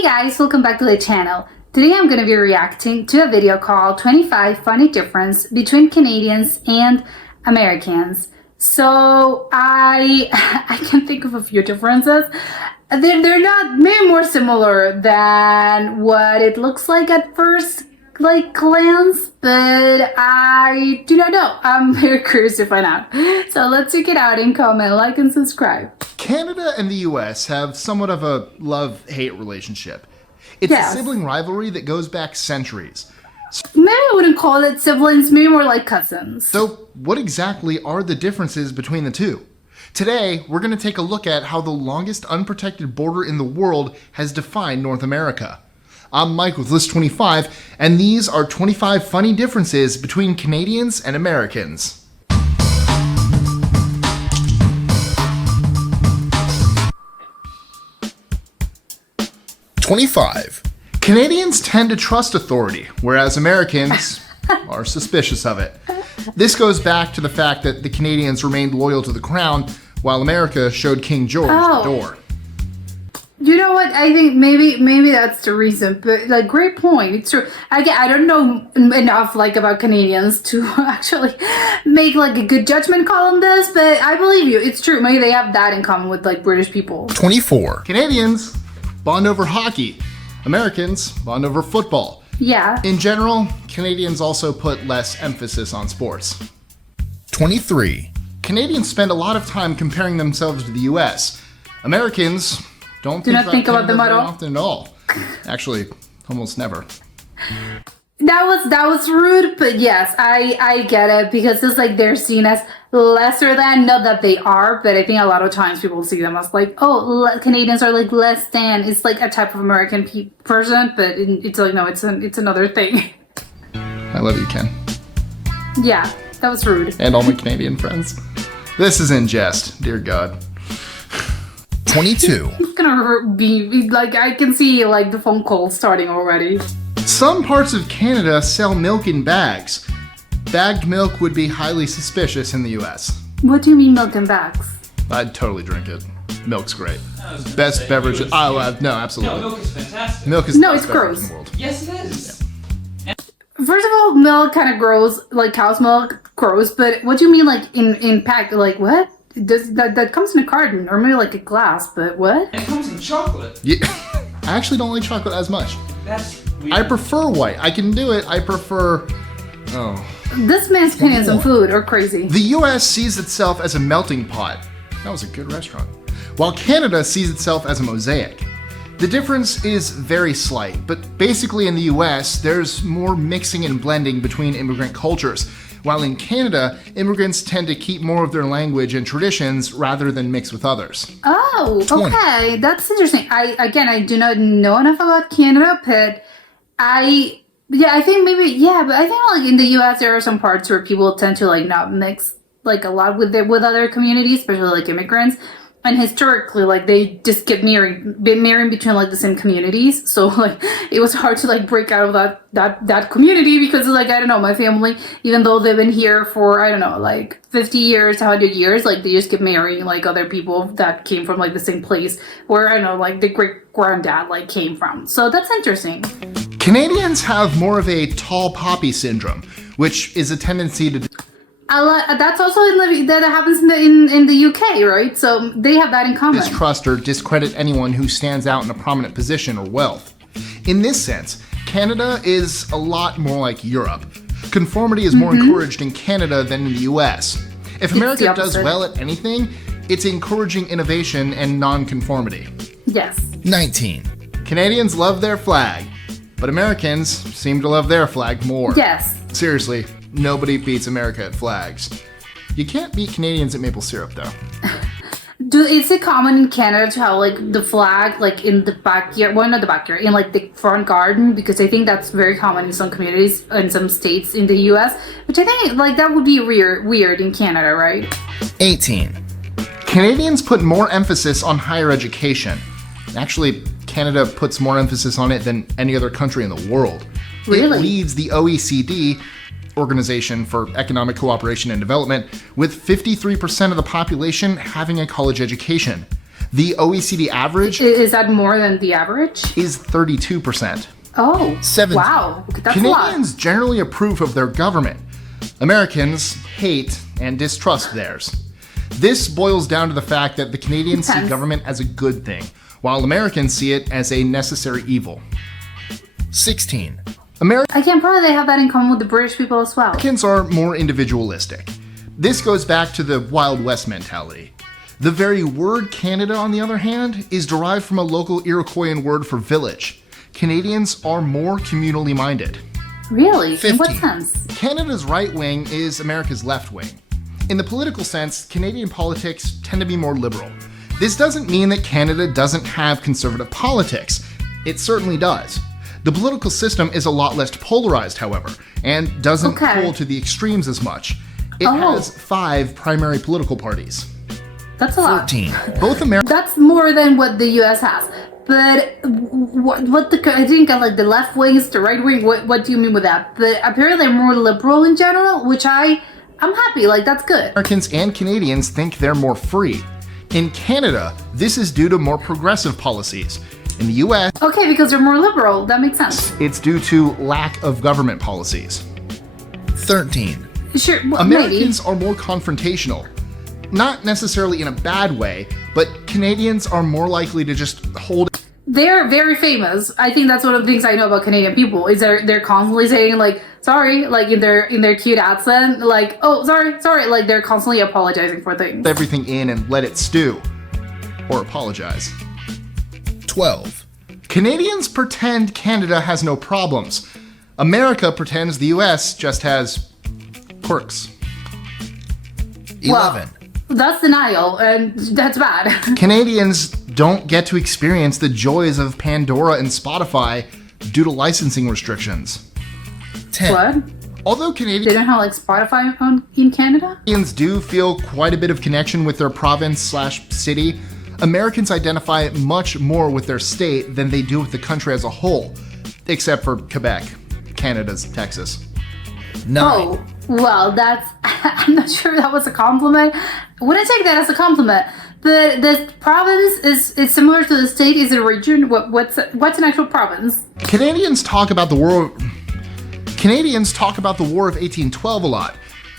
Hey guys, welcome back to the channel. Today I'm going to be reacting to a video called 25 Funny Difference Between Canadians and Americans. So I can think of a few differences. They're not maybe more similar than what it looks like at first glance, but I do not know. I'm very curious to find out. So let's check it out and comment, like, and subscribe. Canada and the US have somewhat of a love-hate relationship. It's Yes. a sibling rivalry that goes back centuries. Maybe I wouldn't call it siblings, maybe more like cousins. So what exactly are the differences between the two? Today, we're going to take a look at how the longest unprotected border in the world has defined North America. I'm Mike with List 25, and these are 25 funny differences between Canadians and Americans. Canadians tend to trust authority, whereas Americans are suspicious of it. This goes back to the fact that the Canadians remained loyal to the crown, while America showed King George the door. You know what? I think maybe that's the reason. But like, great point. It's true. I don't know enough about Canadians to actually make a good judgment call on this, but I believe you. It's true. Maybe they have that in common with British people. 24. Canadians bond over hockey. Americans bond over football. Yeah. In general, Canadians also put less emphasis on sports. 23. Canadians spend a lot of time comparing themselves to the US. Americans don't Do not think about them at very all? often at all. Actually, almost never. That was rude, but yes, I get it, because it's they're seen as lesser than, not that they are, but I think a lot of times people see them as Canadians are less than. It's a type of American person, but it's no, it's another thing. I love you, Ken. Yeah, that was rude. And all my Canadian friends. This is in jest, dear God. 22. It's gonna be I can see the phone call starting already. Some parts of Canada sell milk in bags. Bagged milk would be highly suspicious in the US. What do you mean milk in bags? I'd totally drink it. Milk's great. Best beverage. Oh, no, absolutely. No, milk is fantastic. Milk is No, the it's best beverage gross. in the world. Yes, it is. First of all, milk kind of grows, cow's milk grows, but what do you mean in pack? What? That comes in a carton, or maybe a glass, but what? It comes in chocolate. Yeah. I actually don't like chocolate as much. That's weird. I prefer white. I can do it. I prefer... Oh. This man's opinions on food are crazy. The US sees itself as a melting pot. That was a good restaurant. While Canada sees itself as a mosaic. The difference is very slight, but basically in the US, there's more mixing and blending between immigrant cultures. While in Canada, immigrants tend to keep more of their language and traditions rather than mix with others. Oh, 20. okay, that's interesting. I do not know enough about Canada, but I think but I think in the US there are some parts where people tend to not mix a lot with other communities, especially immigrants. And historically, they just get marrying between the same communities. So it was hard to break out of that community, because I don't know, my family, even though they've been here for 50 years, 100 years, they just get marrying other people that came from the same place where the great granddad came from. So that's interesting. Canadians have more of a tall poppy syndrome, which is a tendency to That's also that happens in the UK, right? So they have that in common. distrust or discredit anyone who stands out in a prominent position or wealth. In this sense, Canada is a lot more like Europe. Conformity is more encouraged in Canada than in the US. If America does opposite. well at anything, it's encouraging innovation and non-conformity. Yes. 19. Canadians love their flag, but Americans seem to love their flag more. Yes. Seriously, nobody beats America at flags. You can't beat Canadians at maple syrup, though. Is it common in Canada to have the flag in the backyard? Well, not the backyard, in the front garden, because I think that's very common in some communities in some states in the U.S. Which I think that would be weird in Canada, right? 18. Canadians put more emphasis on higher education. Actually, Canada puts more emphasis on it than any other country in the world. Really? It leads the OECD, Organization for Economic Cooperation and Development, with 53% of the population having a college education. The OECD average Is that more than the average? is 32%. Oh, 17. wow. That's a lot. Canadians generally approve of their government. Americans hate and distrust theirs. This boils down to the fact that the Canadians see Depends. government as a good thing, while Americans see it as a necessary evil. 16. Again, probably they have that in common with the British people as well. Americans are more individualistic. This goes back to the Wild West mentality. The very word Canada, on the other hand, is derived from a local Iroquoian word for village. Canadians are more communally minded. Really? In what 15. sense? Canada's right wing is America's left wing. In the political sense, Canadian politics tend to be more liberal. This doesn't mean that Canada doesn't have conservative politics. It certainly does. The political system is a lot less polarized, however, and doesn't Okay. pull to the extremes as much. It Oh. has 5 primary political parties. That's a lot. 14. Both American That's more than what the U.S. has. But I think like the left wings, the right wing. What do you mean with that? But apparently they're more liberal in general, which I'm happy. Like that's good. Americans and Canadians think they're more free. In Canada, this is due to more progressive policies. In the US, Okay, because they're more liberal. That makes sense. it's due to lack of government policies. 13. Sure, well, maybe. Americans are more confrontational. Not necessarily in a bad way, but Canadians are more likely to just hold They're very famous. I think that's one of the things I know about Canadian people is they're constantly saying like sorry, like in their cute accent, like oh sorry, like they're constantly apologizing for things. everything in and let it stew. Or apologize. 12. Canadians pretend Canada has no problems. America pretends the US just has quirks. 11. That's denial, and that's bad. Canadians don't get to experience the joys of Pandora and Spotify due to licensing restrictions. 10. What? Although They Canadians don't have like Spotify in Canada? do feel quite a bit of connection with their province/city, Americans identify much more with their state than they do with the country as a whole, except for Quebec, Canada's Texas. 9. Oh, well, that's. I'm not sure that was a compliment. I wouldn't take that as a compliment. The province is similar to the state. Is it a region? What's an actual province? Canadians talk about the War of 1812 a lot.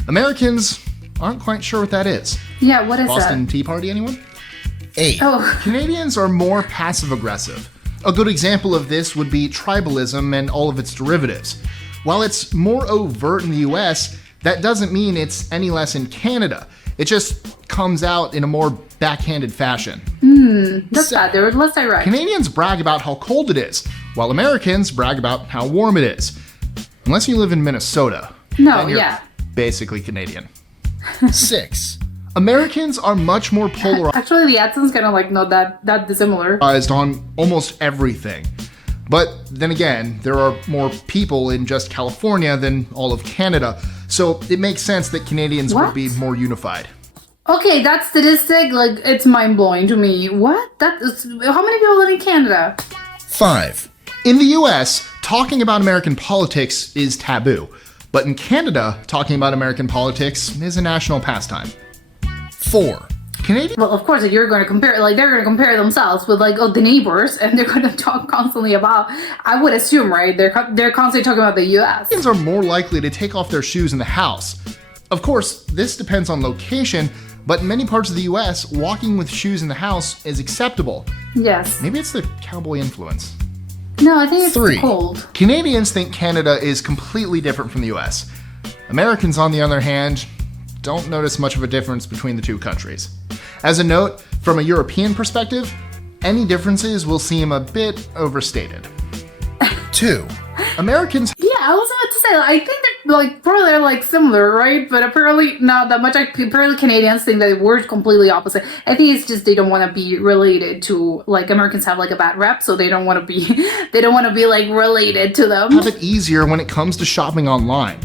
Americans aren't quite sure what that is. Yeah, what is Boston Tea Party, anyone? 8. that? Oh, Canadians are more passive aggressive. A good example of this would be tribalism and all of its derivatives. While it's more overt in the US, that doesn't mean it's any less in Canada. It just comes out in a more backhanded fashion. that's bad. They're less direct. Canadians brag about how cold it is, while Americans brag about how warm it is. Unless you live in Minnesota. No, then you're yeah. basically Canadian. 6. Americans are much more polarized Actually, the accent's kind of like not that dissimilar. on almost everything. But then again, there are more people in just California than all of Canada, so it makes sense that Canadians would What? be more unified. Okay, that statistic, like, it's mind-blowing to me. What? That is, how many people live in Canada? 5. In the US, talking about American politics is taboo, but in Canada, talking about American politics is a national pastime. 4. Canadian Well, of course, if you're going to compare, like, they're going to compare themselves with, like, the neighbors, and they're going to talk constantly about, I would assume, right? They're constantly talking about the U.S. Canadians are more likely to take off their shoes in the house. Of course, this depends on location, but in many parts of the US, walking with shoes in the house is acceptable. Yes. Maybe it's the cowboy influence. No, I think it's 3. cold. Canadians think Canada is completely different from the US. Americans, on the other hand, don't notice much of a difference between the two countries. As a note, from a European perspective, any differences will seem a bit overstated. 2. Americans Yeah, I was about to say, I think they're, like, probably they're, like, similar, right? But apparently not that much. Apparently Canadians think that we're completely opposite. I think it's just they don't want to be related to, like, Americans have, like, a bad rep, so they don't want to be, like, related to them. have it easier when it comes to shopping online.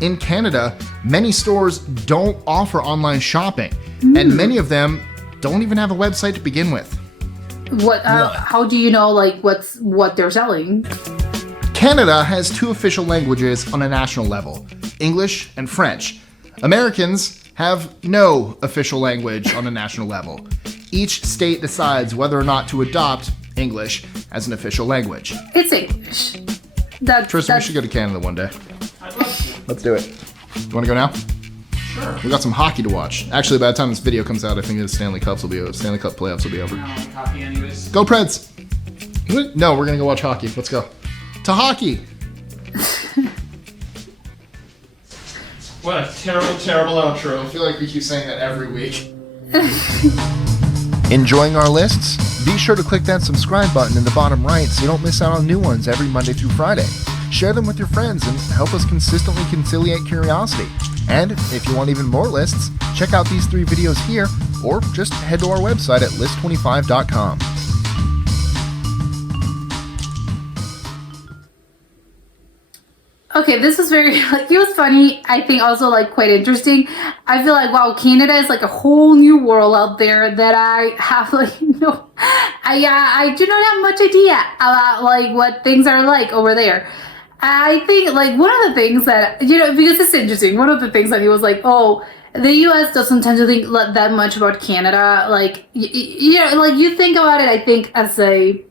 In Canada, many stores don't offer online shopping, and many of them don't even have a website to begin with. What? How do you know, like, what they're selling? Canada has 2 official languages on a national level, English and French. Americans have no official language on a national level, Each state decides whether or not to adopt English as an official language. It's English. Tristan, we should go to Canada one day. I'd love to. Let's do it. You want to go now? Sure. We got some hockey to watch. Actually, by the time this video comes out, I think the Stanley Cup playoffs will be over. I don't like hockey anyways. Go Preds! What? No, we're gonna go watch hockey. Let's go. To hockey! What a terrible, terrible outro. I feel like we keep saying that every week. Enjoying our lists? Be sure to click that subscribe button in the bottom right so you don't miss out on new ones every Monday through Friday. Share them with your friends and help us consistently conciliate curiosity. And if you want even more lists, check out these 3 videos here or just head to our website at list25.com. Okay, this was very, like, it was funny. I think also, like, quite interesting. I feel like, wow, Canada is, like, a whole new world out there that I have, like, no, I do not have much idea about, like, what things are like over there. I think, like, one of the things that, you know, because it's interesting, one of the things that he was like, oh, the U.S. doesn't tend to think that much about Canada. Like, you know, like, you think about it, I think, as a,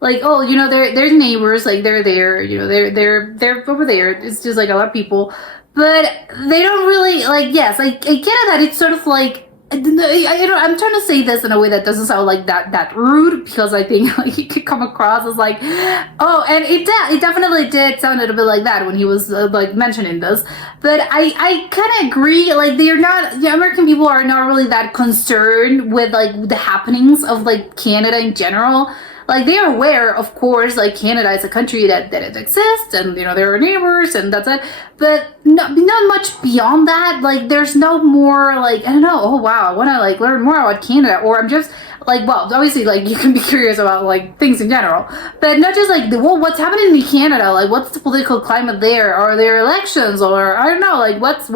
like, oh, you know, they're neighbors, like, they're there, you know, they're over there. It's just, like, a lot of people. But they don't really, like, yes, I get that it's sort of, like, I'm trying to say this in a way that doesn't sound, like, that rude, because I think, like, it could come across as, like, oh, and it definitely did sound a little bit like that when he was, like, mentioning this. But I kind of agree, like, they're not, the American people are not really that concerned with, like, the happenings of, like, Canada in general. Like, they are aware, of course, like, Canada is a country that it exists, and, you know, there are neighbors, and that's it. But not much beyond that. Like, there's no more, like, I don't know, oh, wow, I want to, like, learn more about Canada. Or I'm just, like, well, obviously, like, you can be curious about, like, things in general. But not just, like, well, what's happening in Canada? Like, what's the political climate there? Are there elections? Or, I don't know, like, what's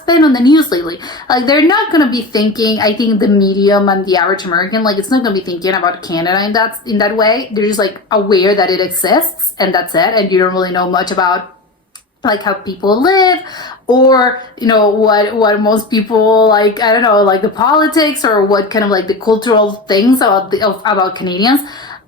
been on the news lately? Like, they're not going to be thinking, I think, the medium and the average American, like, it's not going to be thinking about Canada in that way. They're just, like, aware that it exists, and that's it. And you don't really know much about, like, how people live, or, you know, what most people, like, I don't know, like, the politics, or what kind of, like, the cultural things about Canadians.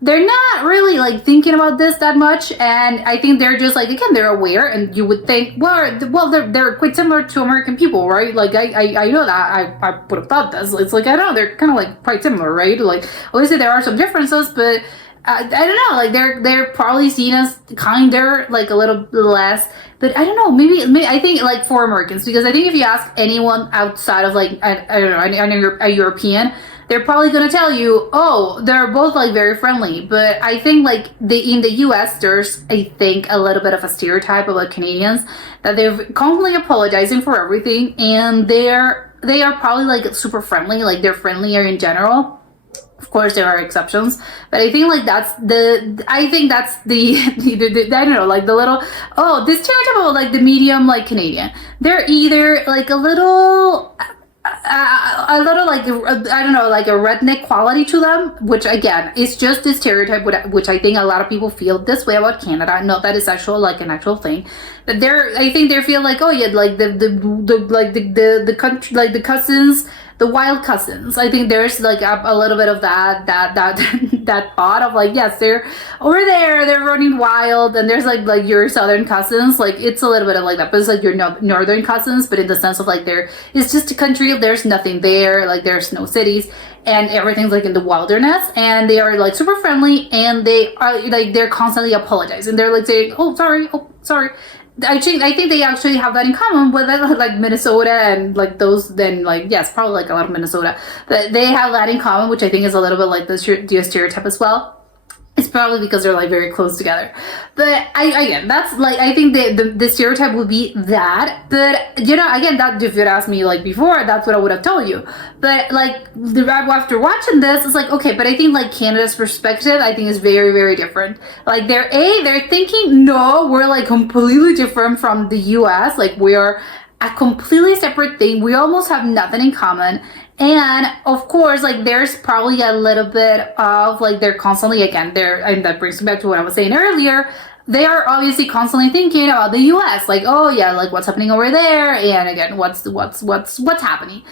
They're not really, like, thinking about this that much, and I think they're just, like, again, they're aware, and you would think, well, they're quite similar to American people, right? Like, I know that, I would have thought this. It's like, I don't know, they're kind of, like, quite similar, right? Like, obviously there are some differences, but I don't know, like, they're probably seen as kinder, like, a little less. But I don't know, maybe I think, like, for Americans, because I think if you ask anyone outside of, like, I don't know, a European, they're probably going to tell you, oh, they're both, like, very friendly. But I think, like, in the U.S., there's, I think, a little bit of a stereotype about Canadians, that they're constantly apologizing for everything, and they are probably, like, super friendly, like, they're friendlier in general. Of course, there are exceptions, but I think, like, that's the I don't know, like, the little, oh, this stereotype about, like, the medium, like, Canadian. They're either, like, a little, like, I don't know, like, a redneck quality to them, which, again, is just a stereotype, which I think a lot of people feel this way about Canada. Not that it's actual, like, an actual thing, but I think they feel like, oh yeah, like, the country, like, the cousins, the wild cousins. I think there's, like, a little bit of that thought of, like, yes, they're over there, they're running wild, and there's, like your southern cousins. Like, it's a little bit of, like, that, but it's, like, your northern cousins, but in the sense of, like, it's just a country, there's nothing there, like, there's no cities, and everything's, like, in the wilderness, and they are, like, super friendly, and they are, like, they're constantly apologizing. They're, like, saying, oh, sorry. I think they actually have that in common with, like, Minnesota and, like, those, then, like, yes, probably, like, a lot of Minnesota, but they have that in common, which I think is a little bit like the stereotype as well. It's probably because they're, like, very close together. But again, that's, like, I think the stereotype would be that. But, you know, again, that, if you'd asked me, like, before, that's what I would have told you. But, like, after watching this, it's like, okay, but I think, like, Canada's perspective, I think, is very, very different. Like, they're thinking, no, we're, like, completely different from the US. Like, we are a completely separate thing. We almost have nothing in common. And of course, like, there's probably a little bit of, like, they're constantly, again, and that brings me back to what I was saying earlier, they are obviously constantly thinking about the US, like, oh yeah, like, what's happening over there, and again, what's happening.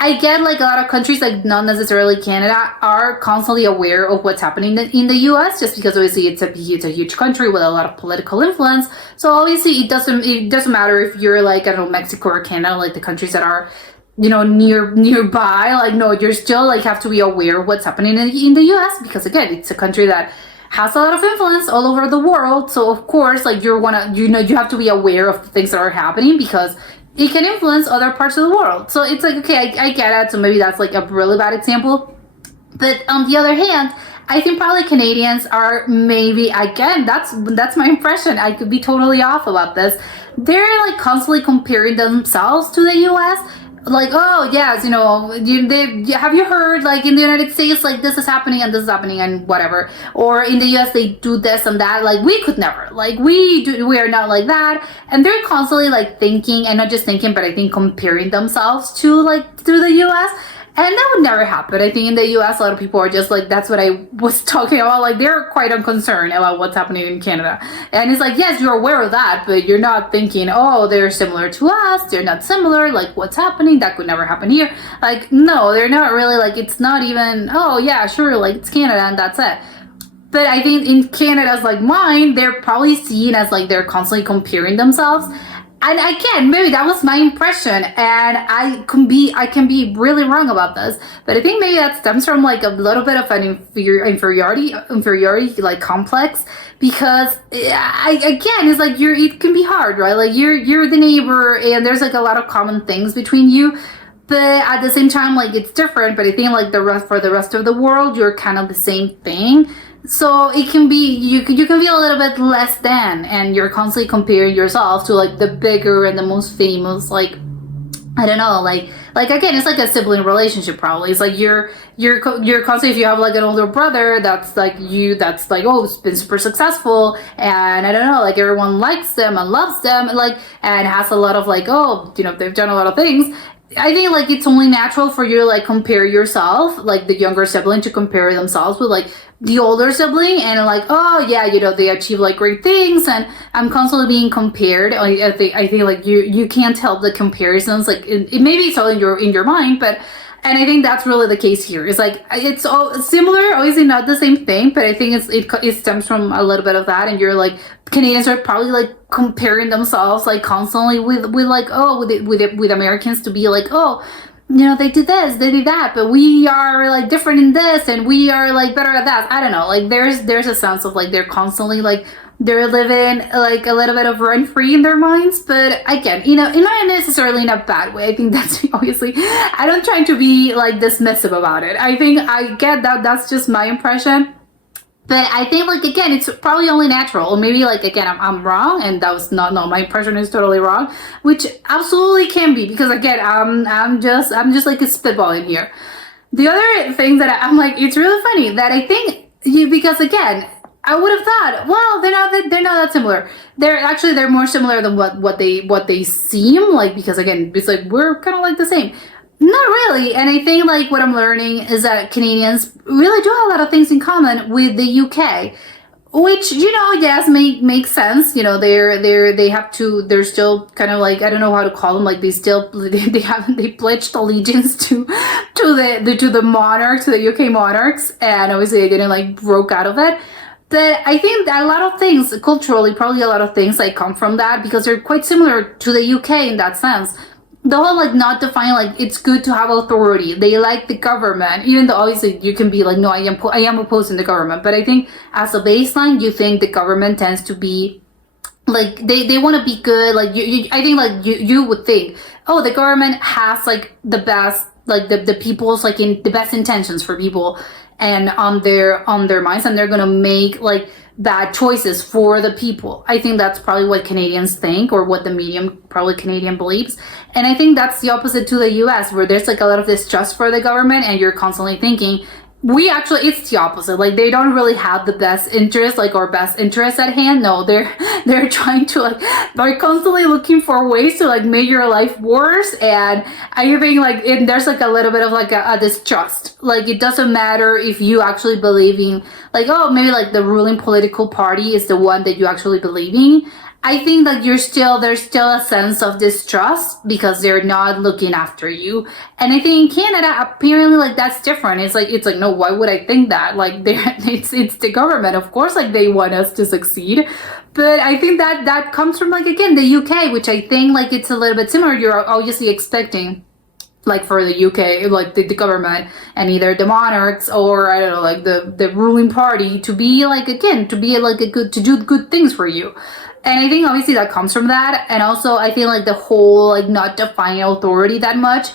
I get like a lot of countries, like not necessarily Canada, are constantly aware of what's happening in the U.S. just because obviously it's a huge country with a lot of political influence. So obviously it doesn't matter if you're like, I don't know, Mexico or Canada, like the countries that are, you know, nearby. Like no, you're still like have to be aware of what's happening in the U.S. because again, it's a country that has a lot of influence all over the world. So of course, like you have to be aware of the things that are happening because it can influence other parts of the world. So it's like, okay, I get it. So maybe that's like a really bad example. But on the other hand, I think probably Canadians are maybe, again, that's my impression. I could be totally off about this. They're like constantly comparing themselves to the US. Like, oh yes, you know, have you heard like in the United States, like this is happening and this is happening and whatever, or in the US they do this and that. Like we could never, like we are not like that, and they're constantly like thinking, and not just thinking, but I think comparing themselves to the US. And that would never happen. I think in the US, a lot of people are just like, that's what I was talking about. Like, they're quite unconcerned about what's happening in Canada. And it's like, yes, you're aware of that, but you're not thinking, oh, they're similar to us. They're not similar. Like, what's happening? That could never happen here. Like, no, they're not really like, it's not even, oh, yeah, sure, like, it's Canada and that's it. But I think in Canada's like mine, they're probably seen as like they're constantly comparing themselves. And again, maybe that was my impression, and I can be really wrong about this, but I think maybe that stems from like a little bit of an inferiority like complex, because it's like it can be hard, right? Like you're the neighbor, and there's like a lot of common things between you, but at the same time, like it's different. But I think like for the rest of the world, you're kind of the same thing. So it can be, you can feel a little bit less than, and you're constantly comparing yourself to like the bigger and the most famous, like, I don't know, like again, it's like a sibling relationship probably. It's like you're constantly, if you have like an older brother that's like oh, it's been super successful, and I don't know, like everyone likes them and loves them, like, and has a lot of like, oh, you know, they've done a lot of things. I think like it's only natural for you to like compare yourself, like the younger sibling, to compare themselves with like the older sibling, and like, oh yeah, you know, they achieve like great things, and I'm constantly being compared. I think like you can't help the comparisons, like it maybe it's all in your mind, but. And I think that's really the case here. It's like, it's all similar, obviously not the same thing, but I think it stems from a little bit of that. And you're like, Canadians are probably like comparing themselves like constantly with like, oh, with Americans, to be like, oh, you know, they did this, they did that, but we are like different in this, and we are like better at that. I don't know, like there's a sense of like they're constantly like, they're living like a little bit of rent-free in their minds. But again, you know, not necessarily in a bad way. I think that's obviously, I don't try to be like dismissive about it. I think I get that that's just my impression. But I think like, again, it's probably only natural, or maybe like, again, I'm wrong, and that was no, my impression is totally wrong, which absolutely can be, because again, I'm just like a spitballing here. The other thing that I'm like, it's really funny that I think because again, I would have thought, well, they're not that similar. They're more similar than what they seem like, because again, it's like we're kind of like the same. Not really. And I think like what I'm learning is that Canadians really do have a lot of things in common with the UK, which, you know, yes, makes sense. You know, they're still kind of like, I don't know how to call them, like they pledged allegiance to the monarchs, to the UK monarchs, and obviously they didn't like broke out of it. But I think that a lot of things, culturally, probably a lot of things like come from that, because they're quite similar to the UK in that sense. The whole like not defining, like it's good to have authority. They like the government, even though obviously you can be like, no, I am opposing the government. But I think as a baseline, you think the government tends to be like, they want to be good. Like I think like you would think, oh, the government has like the best, like the people's like in the best intentions for people and on their minds, and they're gonna make like bad choices for the people. I think that's probably what Canadians think, or what the medium probably Canadian believes. And I think that's the opposite to the US, where there's like a lot of distrust for the government, and you're constantly thinking, it's the opposite. Like they don't really have the best interest, like, or best interest at hand. No, they're trying to like, they're constantly looking for ways to like make your life worse. And I think like there's like a little bit of like a distrust. Like it doesn't matter if you actually believe in like, oh, maybe like the ruling political party is the one that you actually believe in. I think that there's still a sense of distrust because they're not looking after you. And I think in Canada, apparently, like, that's different. It's like no, why would I think that? Like, it's the government, of course, like, they want us to succeed. But I think that comes from, like, again, the UK, which I think, like, it's a little bit similar. You're obviously expecting, like, for the UK, like, the government and either the monarchs or, I don't know, like, the ruling party to be, like, again, to be, like, to do good things for you. And I think obviously that comes from that. And also I think, like, the whole, like, not defying authority that much.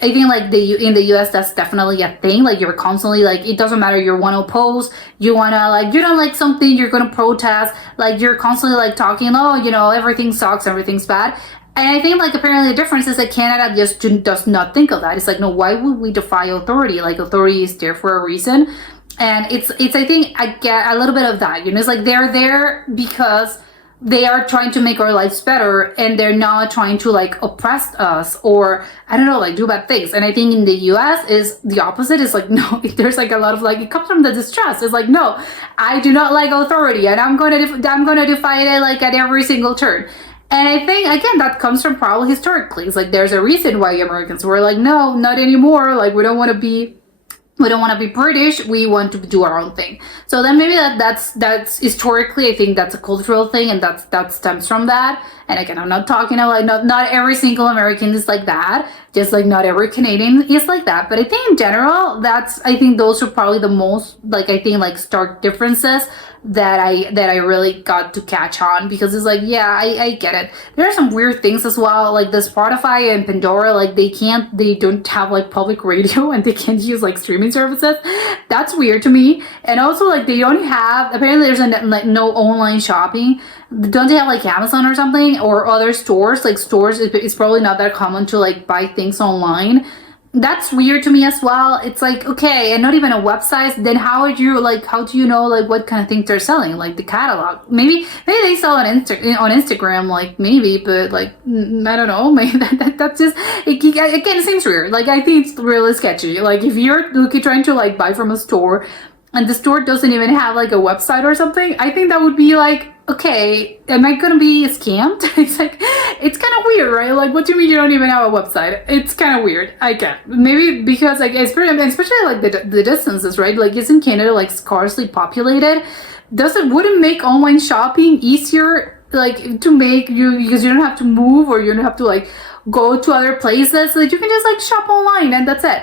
I think, like, in the US, that's definitely a thing. Like, you're constantly, like, it doesn't matter, you want to oppose, you want to, like, you don't like something, you're going to protest, like, you're constantly, like, talking, oh, you know, everything sucks, everything's bad. And I think, like, apparently the difference is that Canada just does not think of that. It's like, no, why would we defy authority? Like, authority is there for a reason. And it's I think I get a little bit of that, you know, it's like they're there because they are trying to make our lives better and they're not trying to, like, oppress us or, I don't know, like, do bad things. And I think in the US is the opposite. It's like, no, there's, like, a lot of, like, it comes from the distrust. It's like, no, I do not like authority and I'm gonna defy it, like, at every single turn. And I think, again, that comes from probably historically. It's like there's a reason why Americans were like, no, not anymore. Like, we don't want to be British. We want to do our own thing. So then maybe that's historically, I think that's a cultural thing, and that stems from that. And again, I'm not talking about, like, not every single American is like that. Just like not every Canadian is like that. But I think in general, I think those are probably the most, like, I think, like, stark differences that I really got to catch on, because it's like, yeah, I get it. There are some weird things as well, like the Spotify and Pandora, like they don't have, like, public radio and they can't use, like, streaming services. That's weird to me. And also, like, they don't have, apparently there's like no online shopping. Don't they have, like, Amazon or something or other stores? Like, stores, it's probably not that common to, like, buy things online. That's weird to me as well. It's like, okay, and not even a website, then how do you know, like, what kind of things they're selling, like the catalog? Maybe they sell on Instagram, like, maybe, but, like, I don't know, maybe that's just, again, it seems weird. Like, I think it's really sketchy. Like, if you're trying to, like, buy from a store and the store doesn't even have, like, a website or something, I think that would be like, okay, am I gonna be scammed? It's like, it's kind of weird, right? Like, what do you mean you don't even have a website? It's kind of weird. I get, maybe because, like, especially like the distances, right? Like, isn't Canada, like, sparsely populated? Wouldn't make online shopping easier, like, to make you, because you don't have to move or you don't have to, like, go to other places. Like, you can just, like, shop online and that's it.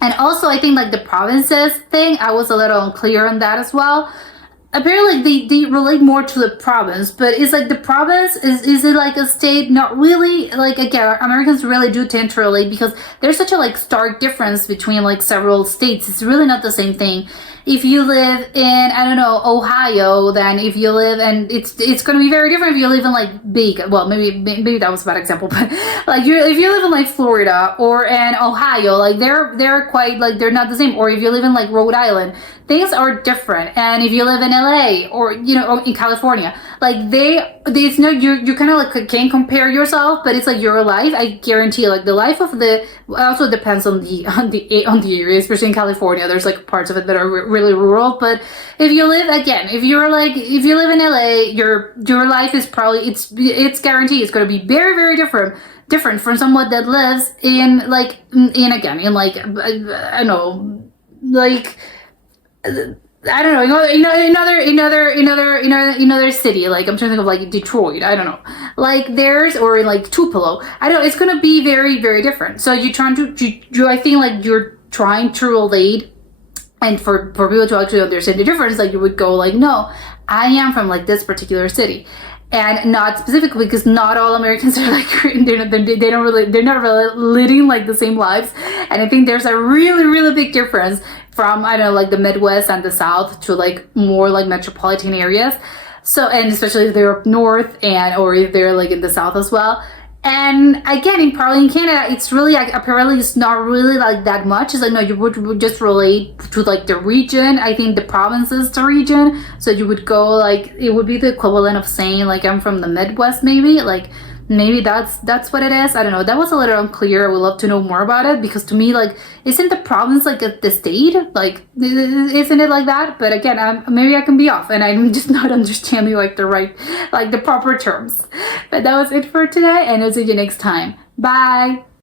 And also, I think, like, the provinces thing, I was a little unclear on that as well. Apparently they relate more to the province, but it's like the province is it like a state? Not really. Like, again, Americans really do tend to relate because there's such a, like, stark difference between, like, several states. It's really not the same thing. If you live in, I don't know, Ohio, then if you live, and it's going to be very different if you live in, like, big, well, maybe that was a bad example, but, like, if you live in, like, Florida or in Ohio, like, they're quite, like, they're not the same. Or if you live in, like, Rhode Island, things are different. And if you live in LA or, you know, or in California, like, it's no, you kind of, like, can't compare yourself, but it's like your life, I guarantee, like, the life of also depends on the area, especially in California. There's, like, parts of it that are really rural, but if you live, again, if you live in LA, your life is probably, it's guaranteed it's going to be very, very different from someone that lives in, like, like, I don't know, like, I don't know, another city, like, I'm trying to think of, like, Detroit, I don't know, like, or in, like, Tupelo, I don't know, it's gonna be very, very different. So you're trying to, I think, like, you're trying to relate, and for people to actually understand the difference, like, you would go, like, no, I am from, like, this particular city. And not specifically, because not all Americans are, like, they're not really leading, like, the same lives. And I think there's a really, really big difference from, I don't know, like, the Midwest and the South to, like, more, like, metropolitan areas. So, and especially if they're up north or if they're, like, in the South as well. And again, probably in Canada, it's really, like, apparently it's not really, like, that much. It's like, no, you would just relate to, like, the region. I think the province is the region. So you would go, like, it would be the equivalent of saying, like, I'm from the Midwest, maybe. Like, maybe that's what it is. I don't know. That was a little unclear. I would love to know more about it, because to me, like, isn't the province like the state? Like, isn't it like that? But again, maybe I can be off, and I'm just not understanding like the proper terms. But that was it for today, and I'll see you next time. Bye.